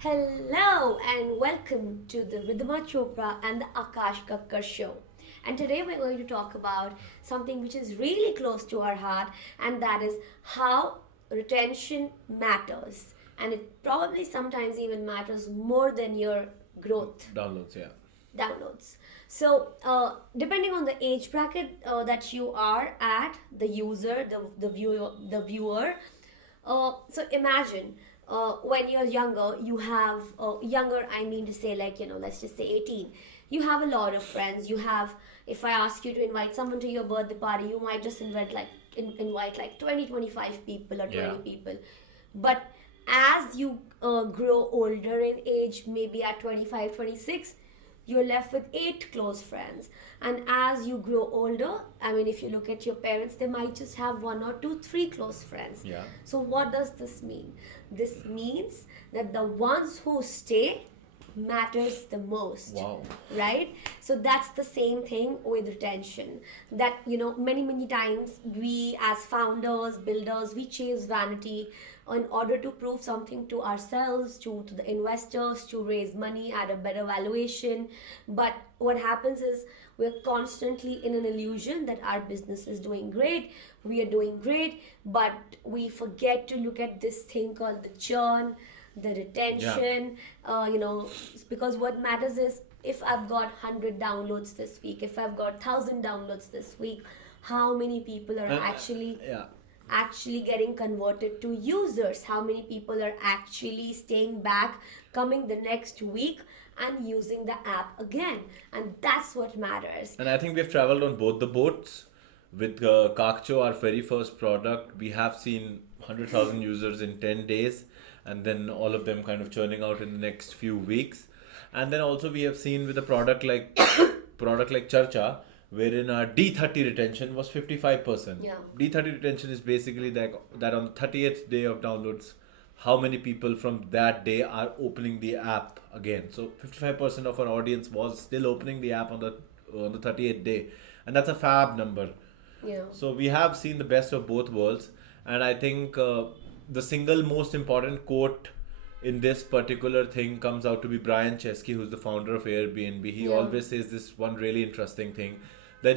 Hello and welcome to the Ridhima Chopra and the Akash Kakkar show. And today we're going to talk about something which is really close to our heart, and that is how retention matters. And it probably sometimes even matters more than your growth Downloads, yeah. downloads. So, depending on the age bracket that you are at, the user, the viewer. So imagine when you're younger, you have younger. I mean to say, like let's just say 18. You have a lot of friends. You have. If I ask you to invite someone to your birthday party, you might just invite like 20, 25 people or 20 Yeah. people. But as you grow older in age, maybe at 25, 26, you're left with 8 close friends. And as you grow older, I mean, if you look at your parents, they might just have one or two, three close friends. Yeah. So, what does this mean? This means that the ones who stay matters the most. Wow. Right? So that's the same thing with retention. That many times we as founders, builders, we chase vanity in order to prove something to ourselves, to the investors, to raise money at a better valuation. But what happens is we're constantly in an illusion that our business is doing great, we are doing great, but we forget to look at this thing called the churn, the retention. Because what matters is, if I've got 100 downloads this week, if I've got 1,000 downloads this week, how many people are Yeah. actually getting converted to users, how many people are actually staying back, coming the next week and using the app again. And that's what matters. And I think we've traveled on both the boats. With Kakcho, our very first product, we have seen 100,000 users in 10 days, and then all of them kind of churning out in the next few weeks. And then also we have seen with a product like Charcha, wherein our D30 retention was 55%. Yeah. D30 retention is basically that on the 30th day of downloads, how many people from that day are opening the app again. So 55% of our audience was still opening the app on the 38th day, and that's a fab number. Yeah. So we have seen the best of both worlds, and I think the single most important quote in this particular thing comes out to be Brian Chesky, who's the founder of Airbnb. He Yeah. always says this one really interesting thing, that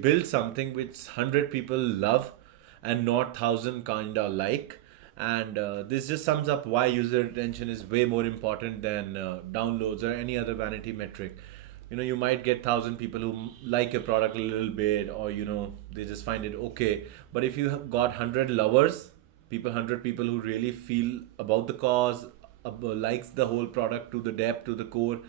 build something which 100 people love and not 1,000 kinda like. And this just sums up why user retention is way more important than downloads or any other vanity metric. You might get 1,000 people who like your product a little bit, or they just find it okay. But if you have got 100 lovers, 100 people who really feel about the cause, likes the whole product to the depth, to the core,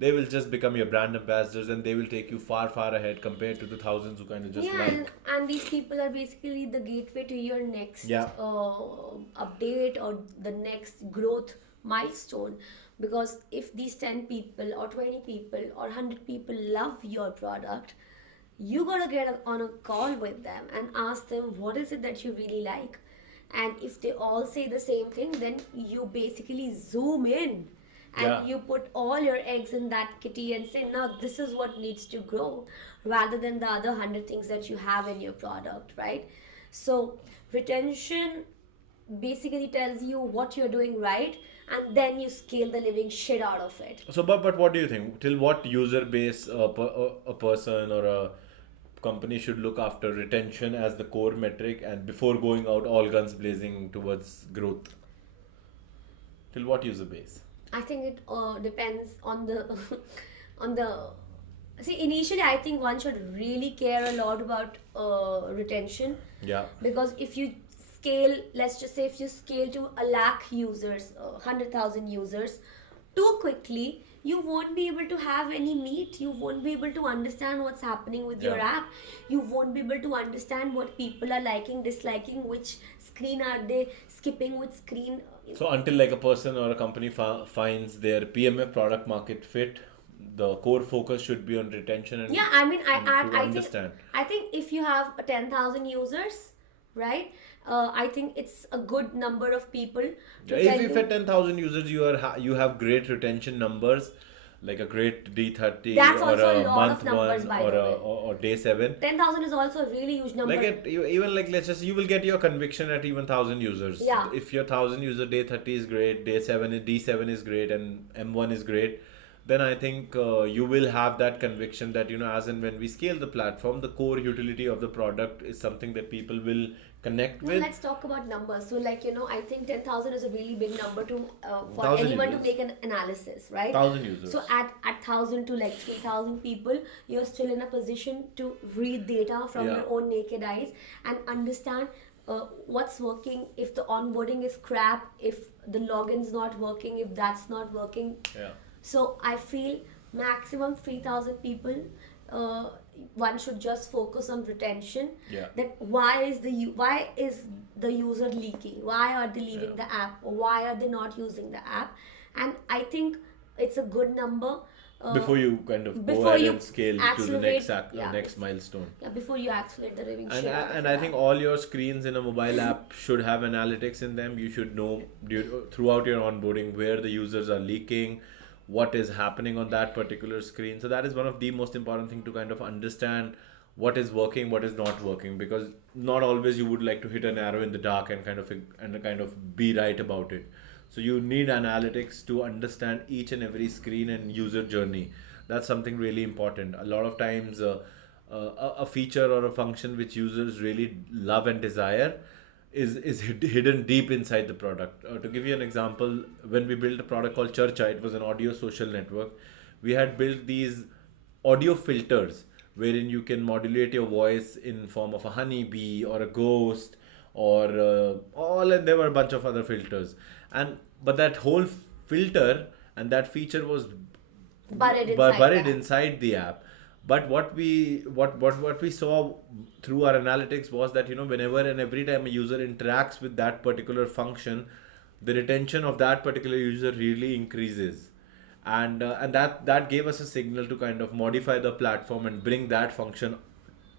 they will just become your brand ambassadors, and they will take you far far ahead compared to the thousands who kind of just Yeah, like. and these people are basically the gateway to your next Yeah. update or the next growth milestone. Because if these 10 people or 20 people or 100 people love your product, you gotta get on a call with them and ask them what is it that you really like. And if they all say the same thing, then you basically zoom in Yeah. and you put all your eggs in that kitty and say, now this is what needs to grow, rather than the other 100 things that you have in your product, right? So retention basically tells you what you're doing right, and then you scale the living shit out of it. So, but what do you think? Till what user base a person or a company should look after retention as the core metric, and before going out all guns blazing towards growth? Till what user base? I think it depends on the on the. See, initially, I think one should really care a lot about retention, Yeah. because if you scale, let's just say, if you scale to a lakh users, 100,000 users, too quickly, you won't be able to have any meat. You won't be able to understand what's happening with your Yeah. app. You won't be able to understand what people are liking, disliking, which screen are they skipping, which screen. So until like a person or a company finds their PMF product market fit, the core focus should be on retention and, Yeah, I mean, and to I think understand. if you have 10,000 users, right? I think it's a good number of people to Yeah, tell if you. at 10,000 users you have great retention numbers, like a great D30 That's or also a a lot of month numbers, one by or the a way. or day 7. 10,000 is also a really huge number. Like even like let's just, you will get your conviction at even 1,000 users. Yeah. If your 1,000 user day 30 is great, day 7 is D7 is great, and M1 is great, then I think you will have that conviction that, as and when we scale the platform, the core utility of the product is something that people will connect No, with. let's talk about numbers. So, like, I think 10,000 is a really big number to for 1,000 anyone to users. make an analysis, right? 1,000 users. So, at 1,000 to like 3,000 people, you're still in a position to read data from Yeah. your own naked eyes and understand what's working, if the onboarding is crap, if the login's not working, if that's not working. Yeah. So I feel maximum 3,000 people. One should just focus on retention. Yeah. That why is the user leaking? Why are they leaving Yeah. the app? Why are they not using the app? And I think it's a good number. Before you kind of go before ahead you and scale to the accelerate, next milestone. Yeah, before you accelerate the revenue And share. and I think all your screens in a mobile app should have analytics in them. You should know throughout your onboarding where the users are leaking, what is happening on that particular screen. So that is one of the most important thing to kind of understand what is working, what is not working, because not always you would like to hit an arrow in the dark and kind of be right about it. So you need analytics to understand each and every screen and user journey. That's something really important. A lot of times, a feature or a function which users really love and desire is hidden deep inside the product. To give you an example, when we built a product called Churcha, it was an audio social network. We had built these audio filters wherein you can modulate your voice in form of a honeybee or a ghost or all, and there were a bunch of other filters, and but that whole filter and that feature was Buried inside the app. But what we saw through our analytics was that, whenever and every time a user interacts with that particular function, the retention of that particular user really increases. And that gave us a signal to kind of modify the platform and bring that function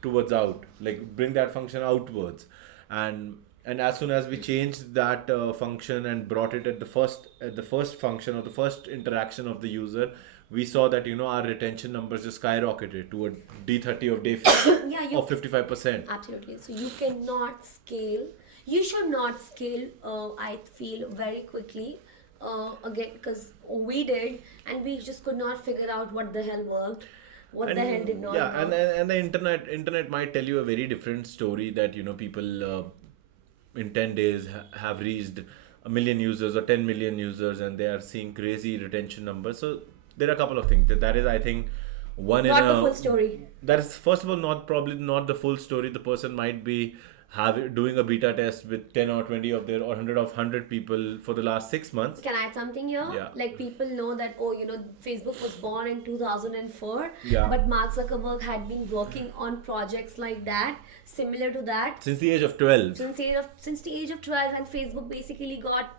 towards out, like bring that function outwards. And as soon as we changed that function and brought it at the first function or the first interaction of the user, we saw that, our retention numbers just skyrocketed to a D30 of day Yeah, of 55%. Absolutely. So you cannot scale. You should not scale. I feel very quickly. Again, because we did, and we just could not figure out what the hell worked, what the hell did not. Yeah, work. and the internet might tell you a very different story, that, people in 10 days have reached a million users or 10 million users, and they are seeing crazy retention numbers. So there are a couple of things that is, I think, one Not in the a full story. that is, first of all, probably not the full story. The person might be doing a beta test with 10 or 20 of their or 100 people for the last 6 months. Can I add something here? Yeah. Like, people know that, Facebook was born in 2004. Yeah. But Mark Zuckerberg had been working on projects like that, similar to that, Since the age of 12. since the age of 12, and Facebook basically got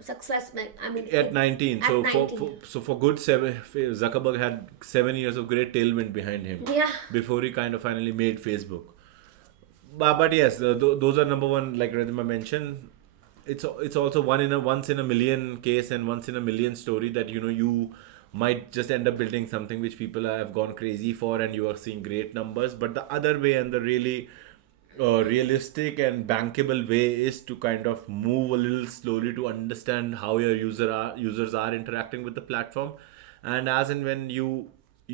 success. I mean, At 19. At So 19. for good 7, Zuckerberg had 7 years of great tailwind behind him. Yeah. Before he kind of finally made Facebook. But yes, those are number one, like Radhima mentioned. It's also once in a million case and once in a million story that, you might just end up building something which people have gone crazy for, and you are seeing great numbers. But the other way, and the really realistic and bankable way, is to kind of move a little slowly to understand how your users are interacting with the platform. And as and when you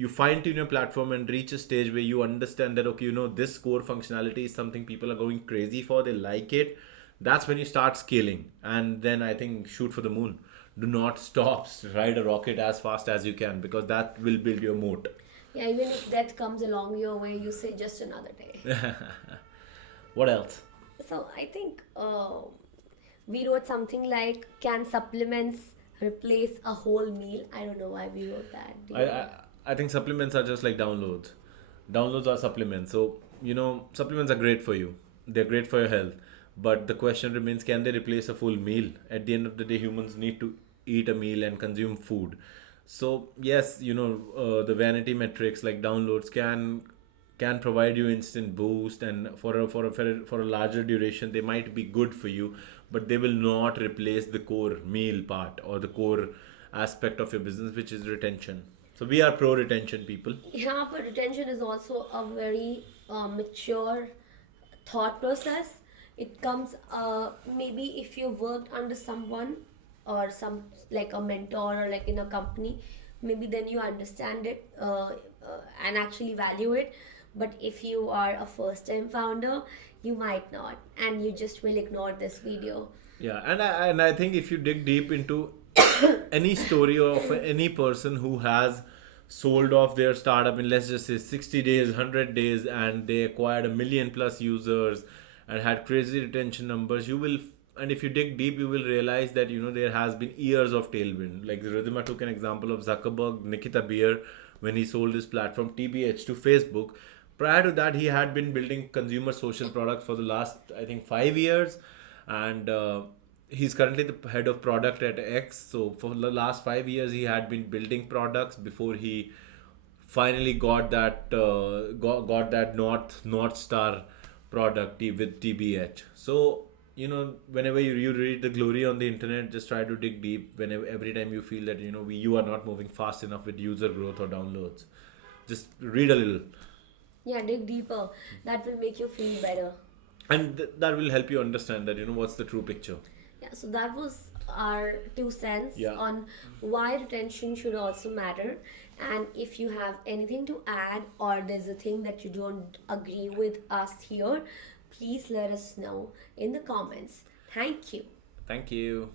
fine tune your platform and reach a stage where you understand that, okay, this core functionality is something people are going crazy for, they like it, that's when you start scaling. And then I think shoot for the moon. Do not stop. Ride a rocket as fast as you can, because that will build your moat. Yeah, even if death comes along your way, you say just another day. What else? So I think we wrote something like, can supplements replace a whole meal? I don't know why we wrote that. Do you know? I think supplements are just like downloads. Downloads are supplements. So, supplements are great for you. They're great for your health. But the question remains, can they replace a full meal? At the end of the day, humans need to eat a meal and consume food. So, yes, the vanity metrics like downloads can provide you instant boost, and for a larger duration they might be good for you, but they will not replace the core meal part or the core aspect of your business, which is retention. So we are pro retention people. Yeah, but retention is also a very mature thought process. It comes maybe if you worked under someone or some like a mentor or like in a company, maybe then you understand it and actually value it. But if you are a first time founder, you might not, and you just will ignore this video. Yeah, and I think if you dig deep into any story of any person who has sold off their startup in, let's just say, 60 days, 100 days, and they acquired a million plus users and had crazy retention numbers, you will, and if you dig deep, you will realize that there has been years of tailwind. Like Ridhima took an example of Zuckerberg, Nikita Beer, when he sold his platform TBH to Facebook. Prior to that, he had been building consumer social products for the last, I think, 5 years, and he's currently the head of product at X. So for the last 5 years, he had been building products before he finally got that got that North Star product with TBH. So whenever you read the glory on the internet, just try to dig deep. Whenever every time you feel that you are not moving fast enough with user growth or downloads, just read a little, Yeah, dig deeper. That will make you feel better. and that will help you understand that what's the true picture. Yeah, so that was our 2 cents Yeah. on why retention should also matter. And if you have anything to add or there's a thing that you don't agree with us here, please let us know in the comments. Thank you. Thank you.